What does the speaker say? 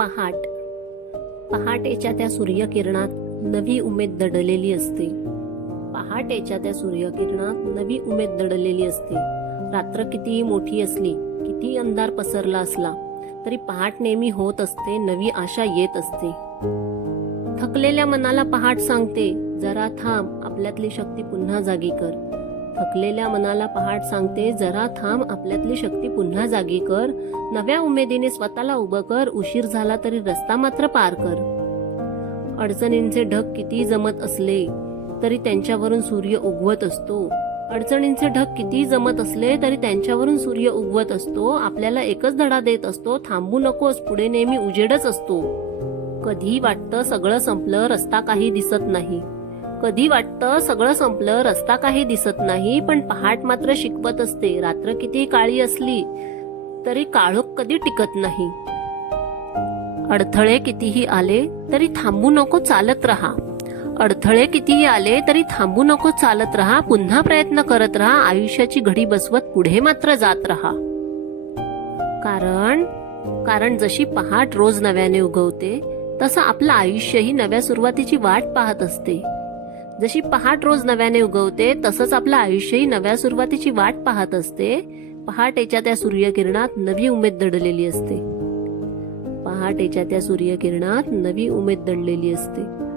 पहाट. पहाटेच्या त्या सूर्यकिरणात नवी उमेद दडलेली असते. पहाटेच्या त्या सूर्यकिरणात नवी उमेद दडलेली असते. रात्र कितीही मोठी असली किती अंधार पसरला असला तरी पहाट नेहमी होत असते नवी आशा येत असते. थकलेल्या मनाला पहाट सांगते जरा थांब आपल्यातली शक्ती पुन्हा जागी कर. थकलेल्या मनाला पहाट सांगते जरा थांब आपल्यातली शक्ती पुन्हा जागी कर. नव्या उमेदीने स्वतःला उभं कर. उशीर झाला तरी रस्ता मात्र पार कर. अडचणींचे ढग किती जमत असले तरी त्यांच्यावरून सूर्य उगवत असतो. अडचणींचे ढग किती जमत असले तरी त्यांच्यावरून सूर्य उगवत असतो. आपल्याला एकच धडा देत असतो थांबू नकोस पुढे नेहमी उजेडच असतो. कधी वाटतं सगळं संपलं रस्ता काही दिसत नाही. कधी वाटतं सगळं संपलं? रस्ता काही दिसत नाही पण पहाट मात्र शिकवत असते. रात्र किती काळी असली तरी काळोख कधी टिकत नाही. अडथळे कितीही आले तरी थांबू नको चालत राहा. अडथळे कितीही आले तरी थांबू नको चालत राहा. पुन्हा प्रयत्न करत राहा. आयुष्याची घडी बसवत पुढे मात्र जात राहा. कारण कारण जशी पहाट रोज नव्याने उगवते तसं आपलं आयुष्यही नव्या सुरुवातीची वाट पाहत असते. जशी पहाट रोज नव्याने उगवते तसंच आपलं आयुष्यही नव्या सुरुवातीची वाट पाहत असते. पहाटेच्या त्या सूर्यकिरणात नवी उमेद दडलेली असते. पहाटेच्या त्या सूर्यकिरणात नवी उमेद दडलेली असते.